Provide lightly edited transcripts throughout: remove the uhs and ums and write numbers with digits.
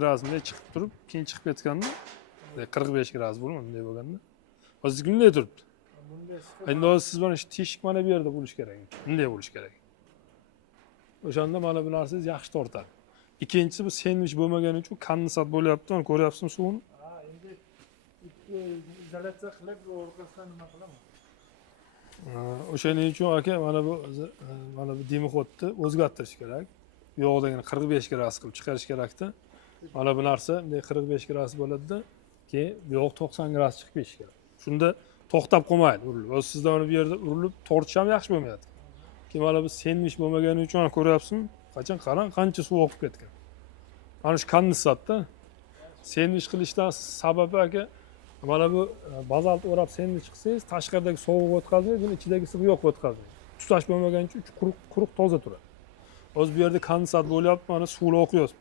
gradusda chiqib turib, keyin chiqib ketganda 45 gradus bo'lgan bunday bo'lganda. Hozir bunday turibdi. Endi siz mana shu teshik mana bu yerda bo'lish kerak. Bunday bo'lish kerak. O'shanda mana bu narsangiz yaxshi tortadi. Ikkinchisi bu sendvich bo'lmagani uchun kondensat bo'lyapti, mana ko'ryapsizmi suvni? Ha, endi ikki izolyatsiya qilib o'rqasdan nima qilaman? O'shaning uchun aka mana bu dimoxodni o'zgartirish kerak. Bu yoqdagini 45 gradus qilib chiqarish kerakda. Mana bu narsa bunday 45 gradus bo'ladi-da, keyin bu yoq 90 gradus chiqib ketishi kerak. Shunda to'xtab qolmaydi urilib. O'z sizda mana bu yerda urilib tortish ham yaxshi bo'lmayadi. Keyin mana bu sendvich bo'lmagani uchun ko'ryapsizmi? Qachon qarang qancha suv oqib ketgan. Mana shu kondensatda sendvich qilishdan sababi aka mana bu bazalt o'rab sendvich qilsangiz, tashqaridagi sovuq o'tkazmaydi, buni ichidagi issiq yo'q o'tkazmaydi. Tutash bo'lmagani uchun quruq toza turadi. Hozir bu yerda kondensat bo'lyapti, mana suv oqyapti.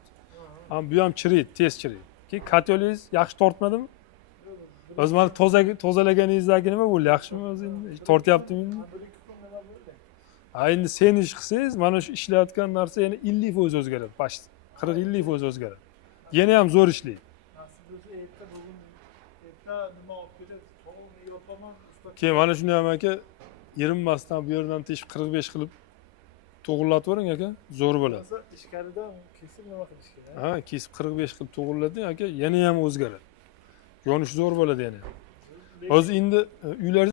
Bu ham chiriydi, tez chiriydi. Keyin katyolingiz yaxshi tortmadimi? O'zi mana tozalaganingizdan nima bo'ldi? Yaxshimi o'zi endi? Tortyaptimi endi? Endi sendvich qilsangiz, mana shu ishlayotgan narsa yana 50% o'zgaradi, past. 40-50% o'zgaradi. Yana ham zo'r ishlaydi. Keyin mana shuni ham aka erinmasdan bu yerdan teshib 45 qilib to'g'irlatib yuboring aka, zo'r bo'ladi. Ichkaridan kesib nima qilish kerak? Ha, kesib 45 qilib to'g'irlating aka, yana ham o'zgaradi. Yonish zo'r bo'ladi yana. Hozir endi uylar